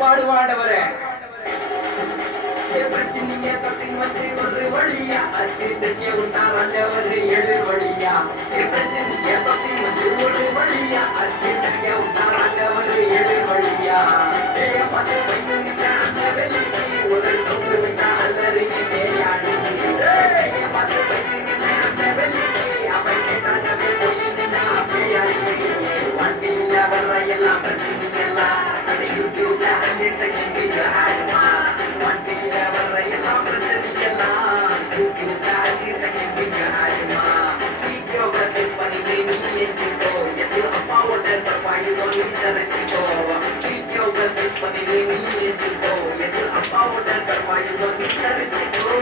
பாடுவாண்டவரே பிரச்சனைய தொட்டி வச்சு ஒரு வழியா அச்சு தெரிய விட்டார் எழு வழியா பிரச்சனைய தொட்டி வச்சு ஒரு வழியா அச்சு தெரிய விட்டார் எழு வழியா பார்த்து வைத்து அந்த வெளியே ஒரு சொந்து விட்டா அல்லருங்க தேயாடி பார்த்து வைத்து அந்த வெளியே அவை கேட்டாங்க போய் நின்னா பேயாடி வாழ்க்கையில் வர்ற எல்லாம் பிரச்சனைங்க எல்லாம் யூடியூப்ல 5 செகண்ட் வீடியோ ஆடுமா வாழ்க்கையில வர்ற எல்லாம் பிரச்சனைக்கெல்லாம் யூடியூப்ல 5 செகண்ட் வீடியோ ஆடுமா வீடியோவை ஸ்கிப் பண்ணி நீ எச்சிக்கோ எஸ் அப்பாவோட சர்வாயுதோ நீ தரச்சிக்கோ வீடியோவை ஸ்கிப் பண்ணி நீ எச்சிக்கோ எஸ் அப்பாவோட சர்வாயுதோ நீ தரச்சிக்கோ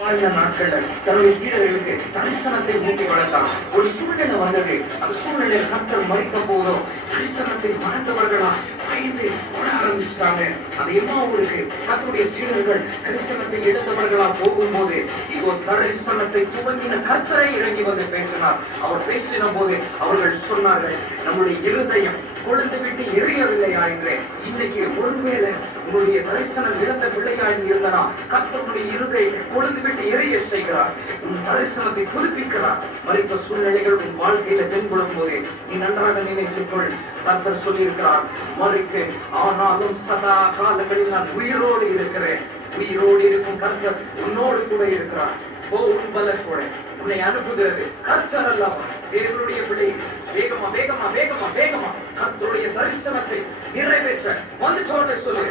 வாழ்ந்த நாட்கள்ல தன்னுடைய சீடர்களுக்கு தரிசனத்தை ஊட்டி வளர்த்தான். ஒரு சூழ்நிலை வந்தது. அந்த சூழ்நிலையில் கர்த்தர் மரித்த போதும் தரிசனத்தை மறந்தவர்களா பயந்து ஓட ஆரம்பிச்சிட்டாங்க. அது எம்மாவூருக்கு கர்த்தருடைய சீடர்கள் தரிசனத்தை இழந்தவர்களா போகும்போது இதோ தரிசனத்தை துவங்கின கர்த்தரை இறங்கி வந்து பேசினார். அவர் பேசின போது அவர்கள் சொன்னார்கள், நம்முடைய இருதயம் கொழுந்து விட்டு எரியவில்லையா என்று. இன்னைக்கு ஒருவேளை உங்களுடைய தரிசனம் இழந்த பிள்ளையா இருந்தனா கர்த்தருடைய இருதயத்தை கொழுந்து விட்டு எரிய செய்கிறார். உன் தரிசனத்தை புதுப்பிக்கிறார். மறித்த சூழ்நிலைகள் உன் வாழ்க்கையில தென்படும் போது நீ நன்றாக நினைத்துக்கொள். கர்த்தர் சொல்லியிருக்கிறார், மறித்து ஆனாலும் சதா காலங்களில் நான் உயிரோடு இருக்கிறேன். உயிரோடு இருக்கும் கர்த்தர் உன்னோடு கூட இருக்கிறார். உன் பலத்தோட உன்னை அனுப்புகிறது கர்த்தர் அல்லவா? தேவனுடைய பிள்ளை வேகமா வேகமா வேகமா வேகமா கர்த்தருடைய தரிசனத்தை நிறைவேற்ற வந்து சொல்லு.